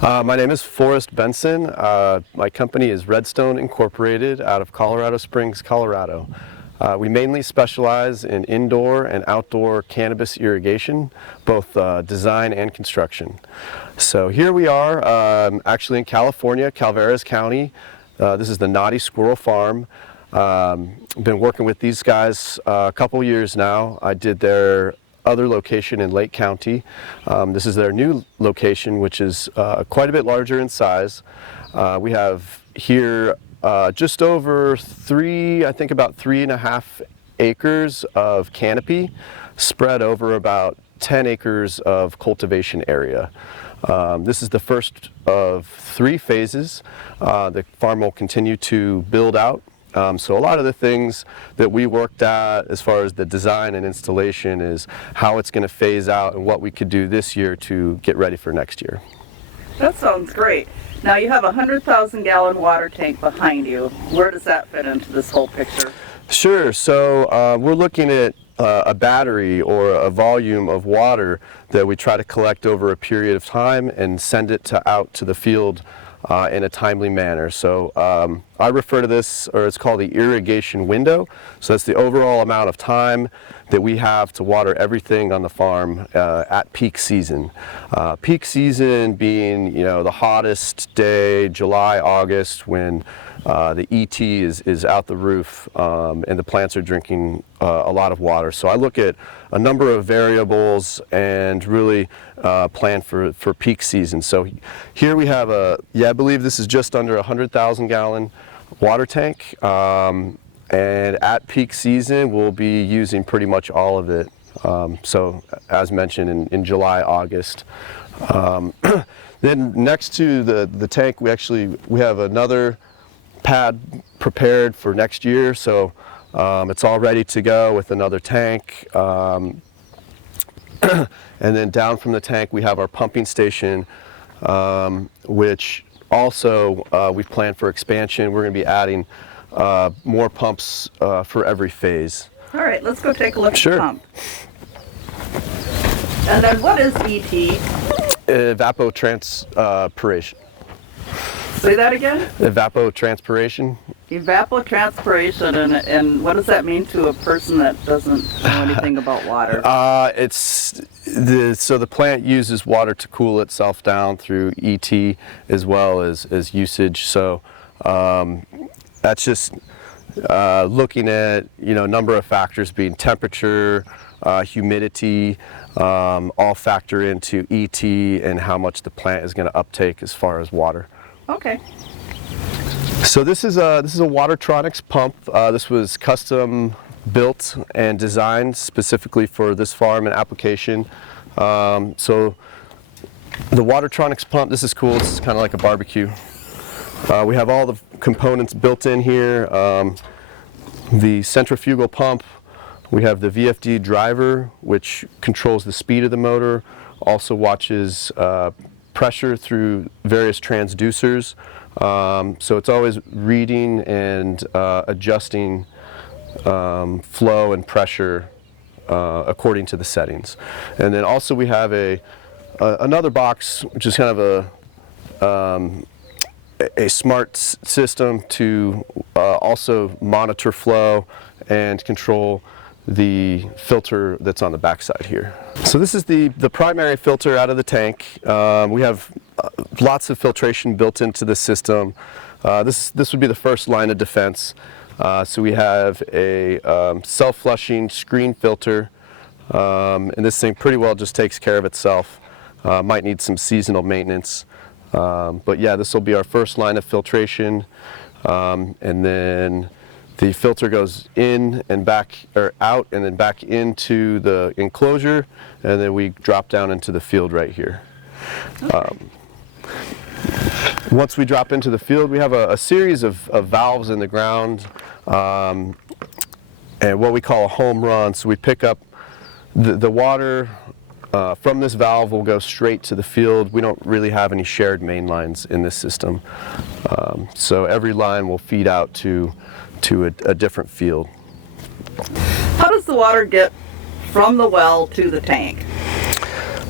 My name is Forrest Benson. My company is Redstone Incorporated out of Colorado Springs, Colorado. We mainly specialize in indoor and outdoor cannabis irrigation, both design and construction. So here we are actually in California, Calaveras County. This is the Naughty Squirrel Farm. Been working with these guys a couple years now. I did their other location in Lake County. This is their new location, which is quite a bit larger in size. We have here just over about 3.5 acres of canopy spread over about 10 acres of cultivation area. This is the first of 3 phases. The farm will continue to build out. So a lot of the things that we worked at as far as the design and installation is how it's going to phase out and what we could do this year to get ready for next year. That sounds great. Now you have a 100,000 gallon water tank behind you. Where does that fit into this whole picture? Sure. So we're looking at a battery or a volume of water that we try to collect over a period of time and send it out to the field in a timely manner. So I refer to this, or it's called the irrigation window. So that's the overall amount of time that we have to water everything on the farm at peak season. Peak season being, the hottest day, July, August, when the ET is out the roof and the plants are drinking a lot of water. So I look at a number of variables and really plan for peak season. So here we have I believe this is just under 100,000 gallon water tank. And at peak season, we'll be using pretty much all of it. So as mentioned in July, August. Then next to the tank, we have another pad prepared for next year. So it's all ready to go with another tank. And then down from the tank, we have our pumping station, which also we've planned for expansion. We're going to be adding more pumps for every phase. All right, let's go take a look Sure. at the pump. And then what is ET? Evapotranspiration. Say that again? Evapotranspiration. Evapotranspiration, and what does that mean to a person that doesn't know anything about water? So the plant uses water to cool itself down through ET as well as usage. So that's just looking at a number of factors being temperature, humidity, all factor into ET and how much the plant is going to uptake as far as water. Okay. So this is a Watertronics pump. This was custom built and designed specifically for this farm and application. So the Watertronics pump, this is cool. It's kind of like a barbecue. We have all the components built in here. The centrifugal pump. We have the VFD driver, which controls the speed of the motor, also watches pressure through various transducers. So it's always reading and adjusting flow and pressure according to the settings. And then also we have another box, which is kind of a smart system to also monitor flow and control the filter that's on the backside here. So this is the primary filter out of the tank. We have lots of filtration built into the system. This would be the first line of defense. So we have a self-flushing screen filter, and this thing pretty well just takes care of itself. Might need some seasonal maintenance, but yeah, this will be our first line of filtration, and then the filter goes in and back, or out and then back into the enclosure, and then we drop down into the field right here. Okay. Once we drop into the field, we have a series of valves in the ground, and what we call a home run. So we pick up the water from this valve will go straight to the field. We don't really have any shared main lines in this system. So every line will feed out to a different field. How does the water get from the well to the tank?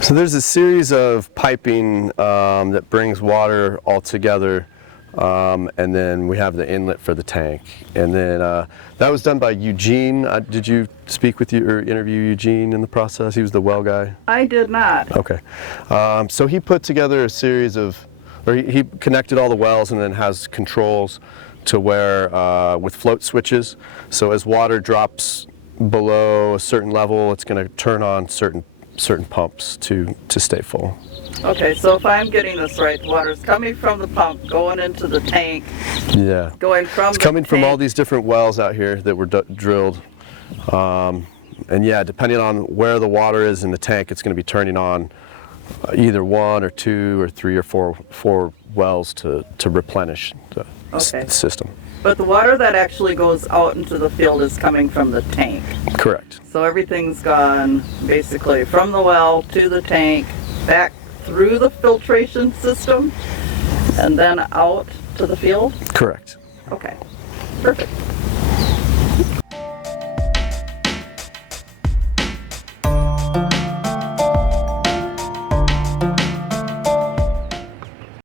So there's a series of piping that brings water all together, and then we have the inlet for the tank. And then that was done by Eugene. Did you speak with you or interview Eugene in the process? He was the well guy. I did not. Okay. So he put together a series of, or he connected all the wells and then has controls to where with float switches. So as water drops below a certain level, it's going to turn on certain pumps to stay full. Okay, so if I'm getting this right, the water's coming from the pump, going into the tank, Yeah. going from It's the coming from all tank- these different wells out here that were drilled. And yeah, depending on where the water is in the tank, it's going to be turning on either 1 or 2 or 3 or 4 wells to replenish the Okay. system. But the water that actually goes out into the field is coming from the tank. Correct. So everything's gone basically from the well to the tank, back through the filtration system, and then out to the field? Correct. Okay, perfect.